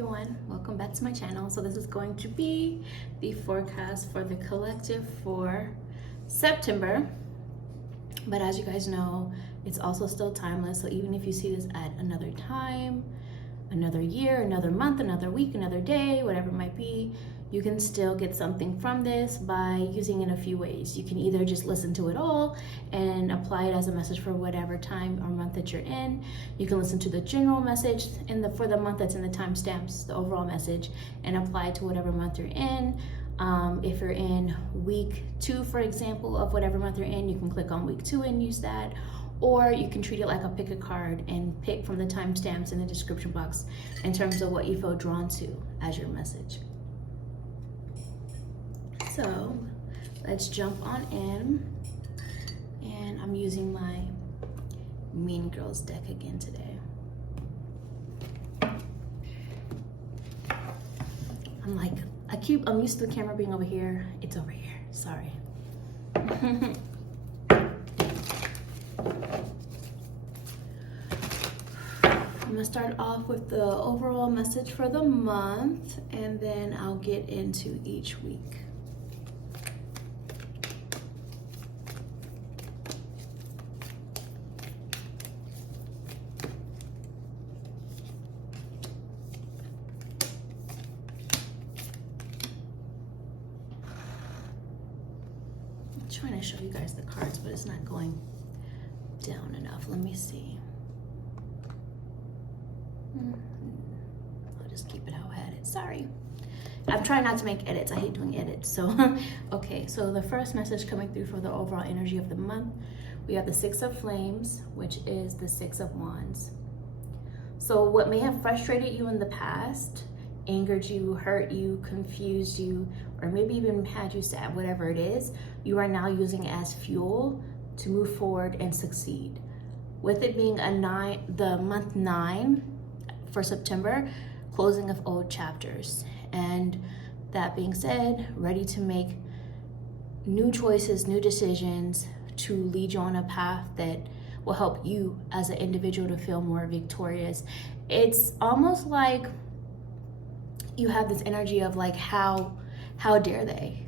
everyone, welcome back to my channel. So this is going to be the forecast for the collective for September, but as you guys know, it's also still timeless. So even if you see this at another time, another year, another month, another week, another day, whatever it might be, you can still get something from this by using it in a few ways. You can either just listen to it all and apply it as a message for whatever time or month that you're in. You can listen to the general message for the month that's in the timestamps, the overall message, and apply it to whatever month you're in. If you're in week 2, for example, of whatever month you're in, you can click on week 2 and use that. Or you can treat it like a pick a card and pick from the timestamps in the description box in terms of what you feel drawn to as your message. So let's jump on in, and I'm using my Mean Girls deck again today. I'm used to the camera being over here. It's over here, sorry. I'm gonna start off with the overall message for the month, and then I'll get into each week. I'm trying to show you guys the cards, but it's not going down enough. Let me see. I'll just keep it how I had it. Sorry. I'm trying not to make edits. I hate doing edits. So, okay. So the first message coming through for the overall energy of the month, we have the 6 of Flames, which is the 6 of Wands. So what may have frustrated you in the past, angered you, hurt you, confused you, or maybe even had you sad, whatever it is, you are now using as fuel to move forward and succeed. With it being the month 9 for September, closing of old chapters. And that being said, ready to make new choices, new decisions to lead you on a path that will help you as an individual to feel more victorious. It's almost like you have this energy of like, how dare they?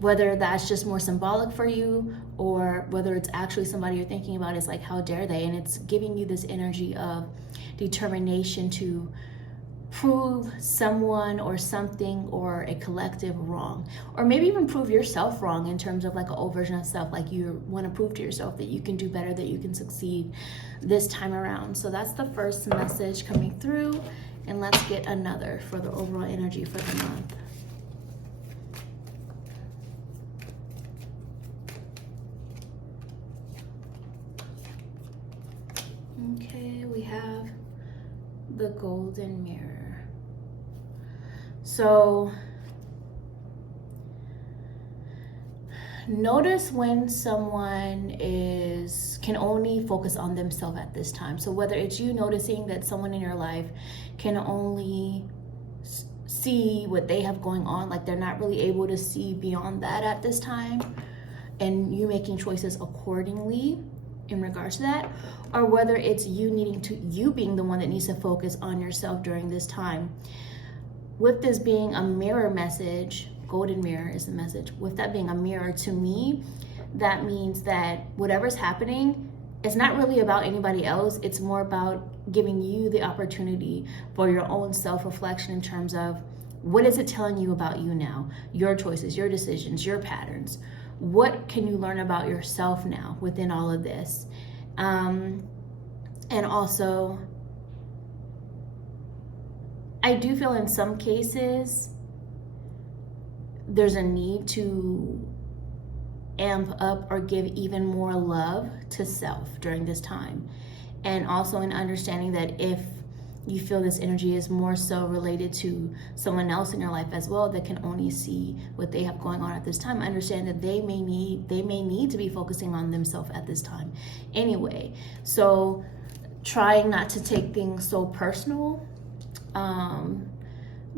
Whether that's just more symbolic for you or whether it's actually somebody you're thinking about, is like, how dare they? And it's giving you this energy of determination to prove someone or something or a collective wrong, or maybe even prove yourself wrong in terms of like an old version of self, like you want to prove to yourself that you can do better, that you can succeed this time around. So that's the first message coming through, and let's get another for the overall energy for the month. Okay, we have the Golden Mirror. So notice when someone can only focus on themselves at this time. So whether it's you noticing that someone in your life can only see what they have going on, like they're not really able to see beyond that at this time, and you making choices accordingly in regards to that, or whether it's you being the one that needs to focus on yourself during this time. With this being a mirror message, Golden Mirror is the message. With that being a mirror, to me, that means that whatever's happening, it's not really about anybody else. It's more about giving you the opportunity for your own self-reflection in terms of, what is it telling you about you now? Your choices, your decisions, your patterns. What can you learn about yourself now within all of this? And also, I do feel in some cases, there's a need to amp up or give even more love to self during this time. And also in understanding that if you feel this energy is more so related to someone else in your life as well that can only see what they have going on at this time, understand that they may need to be focusing on themselves at this time anyway. So trying not to take things so personal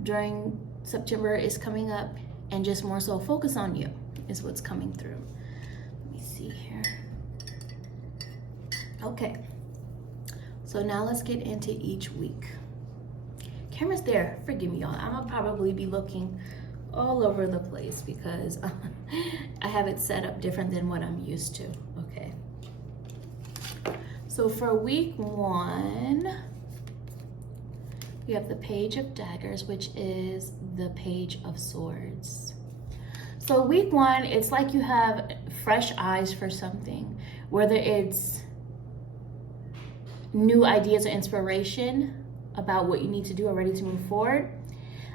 during September is coming up, and just more so focus on you is what's coming through. Let me see here. Okay, so now let's get into each week. camera's there. Forgive me, y'all. I'm gonna probably be looking all over the place because I have it set up different than what I'm used to. Okay. So for week 1, we have the Page of Daggers, which is the Page of Swords. So week 1, it's like you have fresh eyes for something, whether it's new ideas or inspiration about what you need to do or ready to move forward.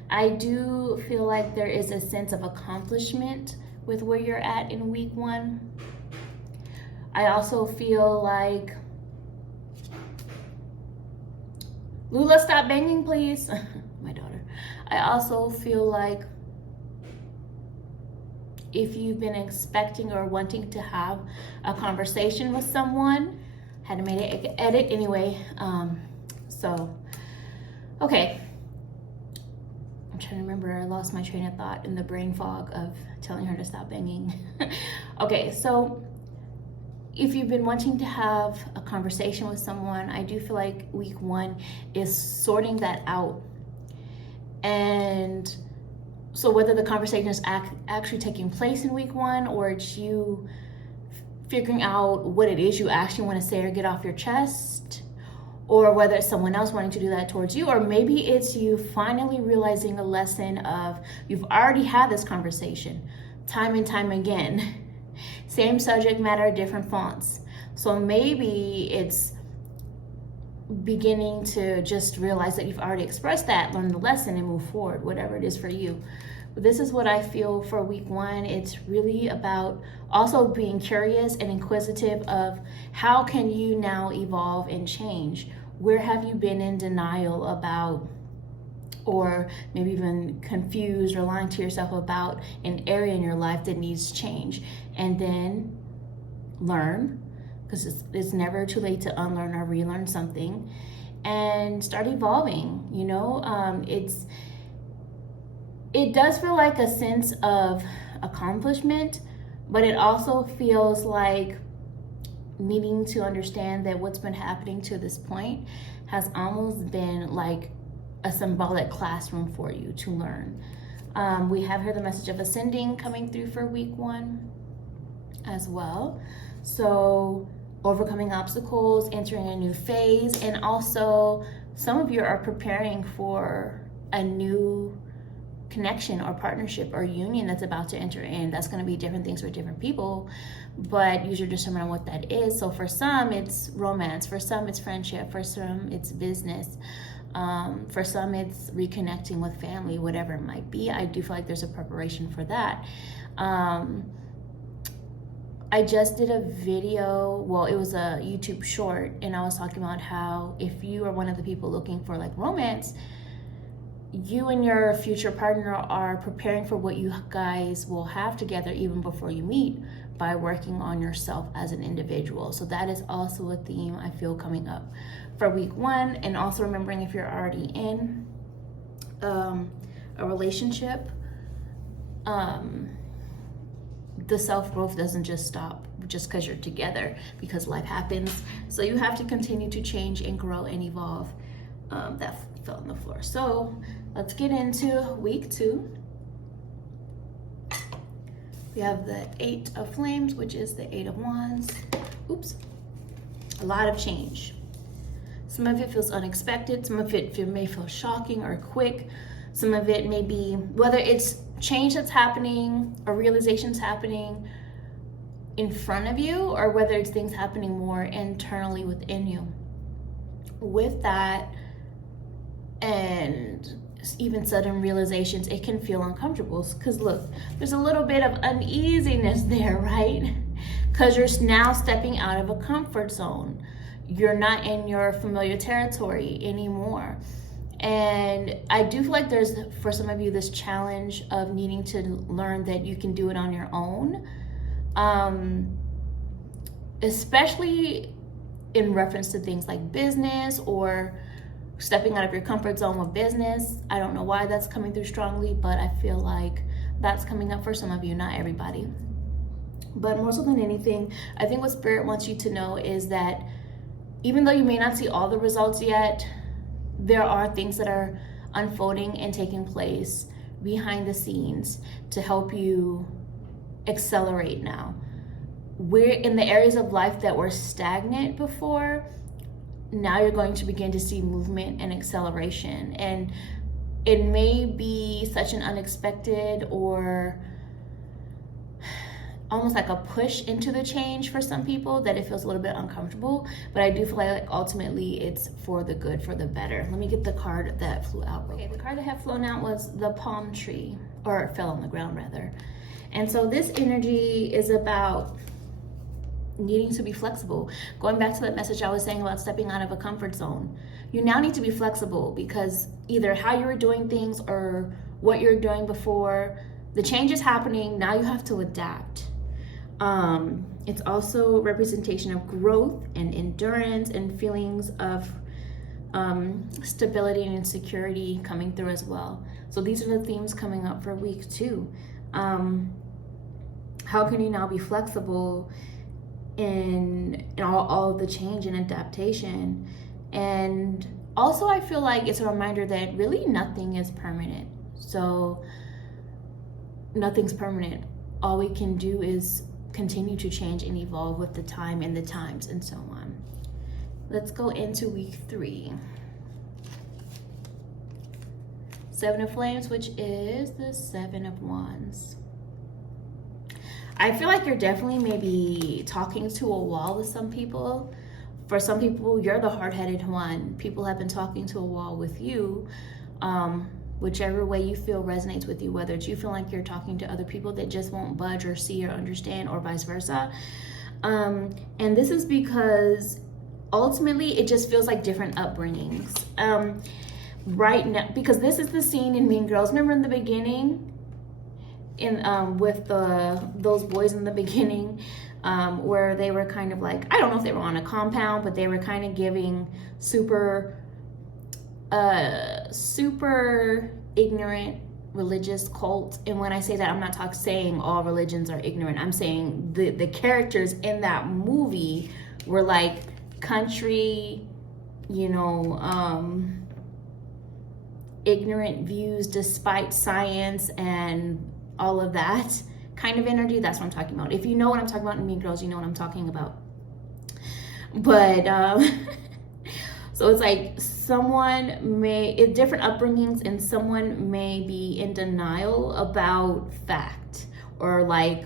I do feel like there is a sense of accomplishment with where you're at in week 1. I also feel like, Lula, stop banging, please. My daughter. I also feel like if you've been expecting or wanting to have a conversation with someone, had to make an edit anyway. Okay. I'm trying to remember, I lost my train of thought in the brain fog of telling her to stop banging. Okay, so if you've been wanting to have a conversation with someone, I do feel like week 1 is sorting that out. And so whether the conversation is actually taking place in week 1, or it's you figuring out what it is you actually want to say or get off your chest, or whether it's someone else wanting to do that towards you, or maybe it's you finally realizing a lesson of you've already had this conversation time and time again. Same subject matter, different fonts. So maybe it's beginning to just realize that you've already expressed that, learn the lesson, and move forward, whatever it is for you. But this is what I feel for week 1. It's really about also being curious and inquisitive of how can you now evolve and change? Where have you been in denial about, or maybe even confused or lying to yourself about an area in your life that needs change? And then learn, because it's never too late to unlearn or relearn something, and start evolving. You know, it does feel like a sense of accomplishment, but it also feels like needing to understand that what's been happening to this point has almost been like a symbolic classroom for you to learn. We have here the message of ascending coming through for week 1 as well. So overcoming obstacles, entering a new phase, and also some of you are preparing for a new connection or partnership or union that's about to enter in. That's going to be different things for different people, but use your discernment on what that is. So for some it's romance, for some it's friendship, for some it's business, for some it's reconnecting with family, whatever it might be. I do feel like there's a preparation for that. I just did a video, well, it was a YouTube short, and I was talking about how if you are one of the people looking for like romance, you and your future partner are preparing for what you guys will have together even before you meet by working on yourself as an individual. So that is also a theme I feel coming up for week 1. And also remembering, if you're already in a relationship, the self-growth doesn't just stop just because you're together, because life happens. So you have to continue to change and grow and evolve. That fell on the floor. So let's get into week 2. We have the 8 of Flames, which is the 8 of Wands. Oops. A lot of change. Some of it feels unexpected. Some of it may feel shocking or quick. Some of it may be, whether it's change that's happening or realizations happening in front of you, or whether it's things happening more internally within you. With that, and even sudden realizations, it can feel uncomfortable, because look, there's a little bit of uneasiness there, right? Because you're now stepping out of a comfort zone. You're not in your familiar territory anymore. And I do feel like there's, for some of you, this challenge of needing to learn that you can do it on your own, especially in reference to things like business or stepping out of your comfort zone with business. I don't know why that's coming through strongly, but I feel like that's coming up for some of you, not everybody. But more so than anything, I think what Spirit wants you to know is that even though you may not see all the results yet, there are things that are unfolding and taking place behind the scenes to help you accelerate now. We're in the areas of life that were stagnant before. Now you're going to begin to see movement and acceleration, and it may be such an unexpected or almost like a push into the change for some people that it feels a little bit uncomfortable, but I do feel like ultimately it's for the good, for the better. Let me get the card that flew out. Okay, the card that had flown out was the palm tree, or it fell on the ground rather. And so this energy is about needing to be flexible. Going back to that message I was saying about stepping out of a comfort zone. You now need to be flexible because either how you were doing things or what you're doing before, the change is happening. Now you have to adapt. It's also a representation of growth and endurance and feelings of stability and security coming through as well. So these are the themes coming up for week 2. How can you now be flexible in all of the change and adaptation? And also I feel like it's a reminder that really nothing is permanent. So nothing's permanent. All we can do is continue to change and evolve with the time and the times and so on. Let's go into week 3. 7 of Flames, which is the 7 of Wands. I feel like you're definitely maybe talking to a wall with some people. For some people, you're the hard-headed one. People have been talking to a wall with you. Whichever way you feel resonates with you, whether it's you feel like you're talking to other people that just won't budge or see or understand, or vice versa. And this is because ultimately it just feels like different upbringings. Right now, because this is the scene in Mean Girls. Remember in the beginning, with those boys in the beginning, where they were kind of like, I don't know if they were on a compound, but they were kind of giving super ignorant religious cult. And when I say that, I'm not saying all religions are ignorant. I'm saying the characters in that movie were like country, ignorant views despite science and all of that kind of energy. That's what I'm talking about. If you know what I'm talking about in Mean Girls, you know what I'm talking about. But so it's like different upbringings, and someone may be in denial about fact or like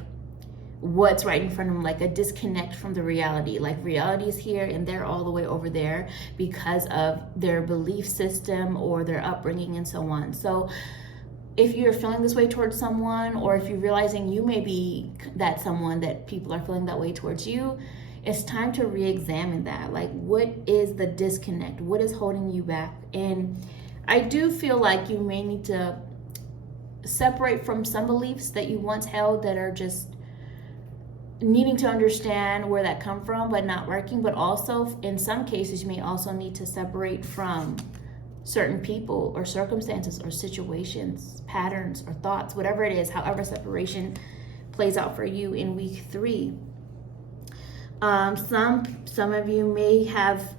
what's right in front of them, like a disconnect from the reality. Like reality is here and they're all the way over there because of their belief system or their upbringing and so on. So if you're feeling this way towards someone, or if you're realizing you may be that someone that people are feeling that way towards you, it's time to re-examine that. Like, what is the disconnect? What is holding you back? And I do feel like you may need to separate from some beliefs that you once held that are just needing to understand where that come from, but not working. But also, in some cases, you may also need to separate from certain people or circumstances or situations, patterns or thoughts, whatever it is, however separation plays out for you in week 3. Some of you may have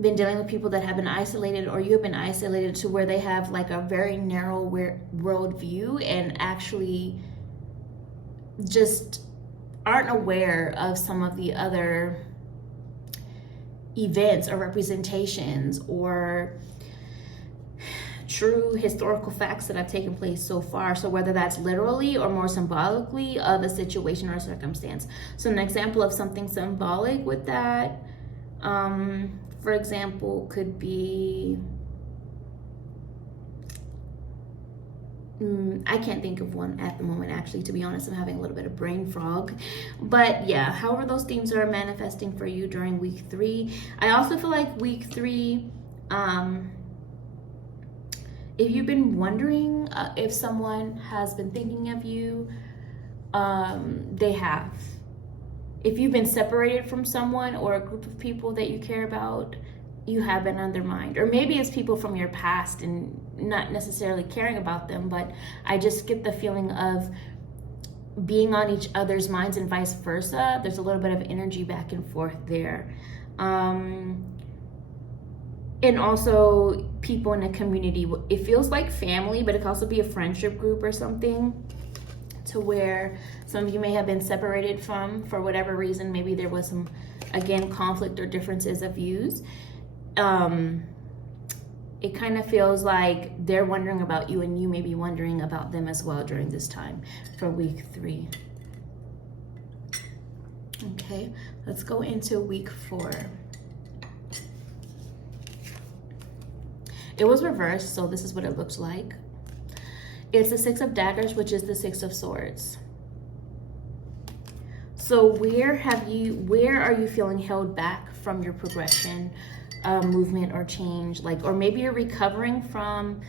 been dealing with people that have been isolated, or you have been isolated to where they have like a very narrow worldview and actually just aren't aware of some of the other events or representations or true historical facts that have taken place so far. So whether that's literally or more symbolically of a situation or a circumstance. So an example of something symbolic with that, for example, could be, I can't think of one at the moment, actually, to be honest. I'm having a little bit of brain fog. But yeah, however those themes are manifesting for you during week 3. I also feel like week 3, if you've been wondering if someone has been thinking of you, they have. If you've been separated from someone or a group of people that you care about, you have been undermined. Or maybe it's people from your past and not necessarily caring about them, but I just get the feeling of being on each other's minds and vice versa. There's a little bit of energy back and forth there. and also people in the community. It feels like family, but it can also be a friendship group or something, to where some of you may have been separated from for whatever reason. Maybe there was some, again, conflict or differences of views. It kind of feels like they're wondering about you and you may be wondering about them as well during this time for week 3. Okay, let's go into week 4. It was reversed, so this is what it looks like. It's the 6 of Daggers, which is the 6 of Swords. So where are you feeling held back from your progression, movement, or change? Like, or maybe you're recovering from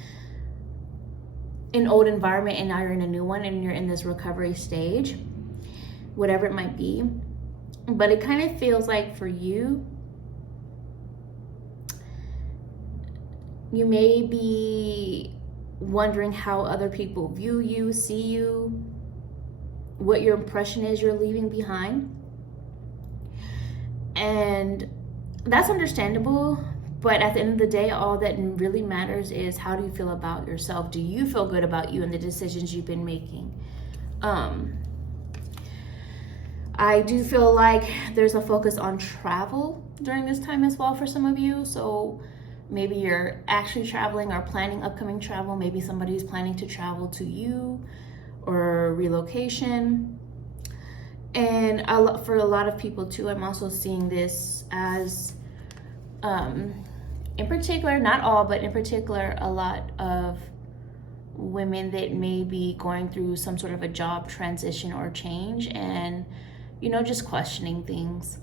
an old environment and now you're in a new one and you're in this recovery stage, whatever it might be. But it kind of feels like for you, you may be wondering how other people view you, see you, what your impression is you're leaving behind. And that's understandable, but at the end of the day, all that really matters is, how do you feel about yourself? Do you feel good about you and the decisions you've been making? I do feel like there's a focus on travel during this time as well for some of you. So maybe you're actually traveling or planning upcoming travel. Maybe somebody's planning to travel to you, or relocation. And for a lot of people too, I'm also seeing this as, in particular, not all, but in particular, a lot of women that may be going through some sort of a job transition or change, and, you know, just questioning things.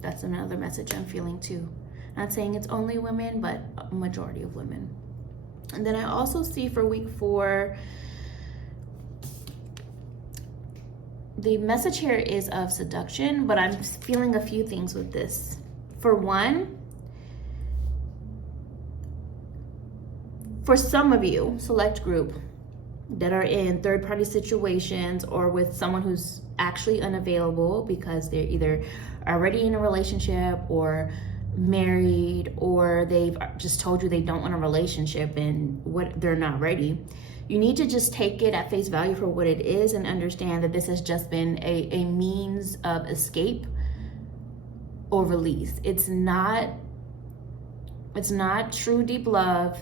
That's another message I'm feeling too. Not saying it's only women, but a majority of women. And then I also see for week 4, the message here is of seduction, but I'm feeling a few things with this. For one, for some of you, select group that are in third-party situations or with someone who's actually unavailable because they're either already in a relationship or married, or they've just told you they don't want a relationship and they're not ready. You need to just take it at face value for what it is and understand that this has just been a means of escape or release. It's not true deep love.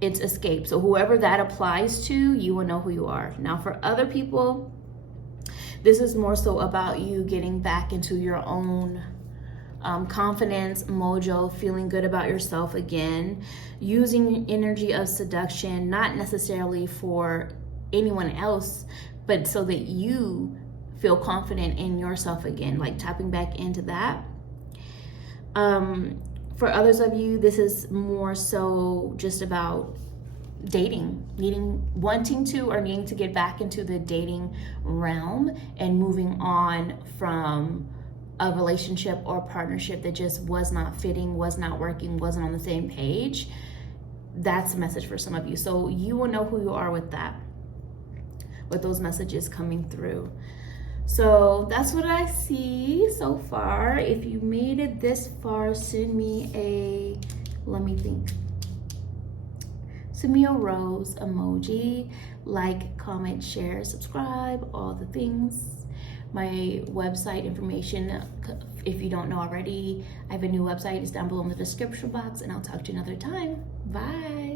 It's escape. So whoever that applies to, you will know who you are. Now for other people, this is more so about you getting back into your own confidence, mojo, feeling good about yourself again, using energy of seduction, not necessarily for anyone else, but so that you feel confident in yourself again, like tapping back into that. For others of you, this is more so just about dating, wanting to or needing to get back into the dating realm and moving on from a relationship or partnership that just was not fitting, was not working, wasn't on the same page. That's a message for some of you. So you will know who you are with that, with those messages coming through. So that's what I see so far. If you made it this far, send me a rose emoji, like, comment, share, subscribe, all the things. My website information, if you don't know already, I have a new website. It's down below in the description box, and I'll talk to you another time. Bye.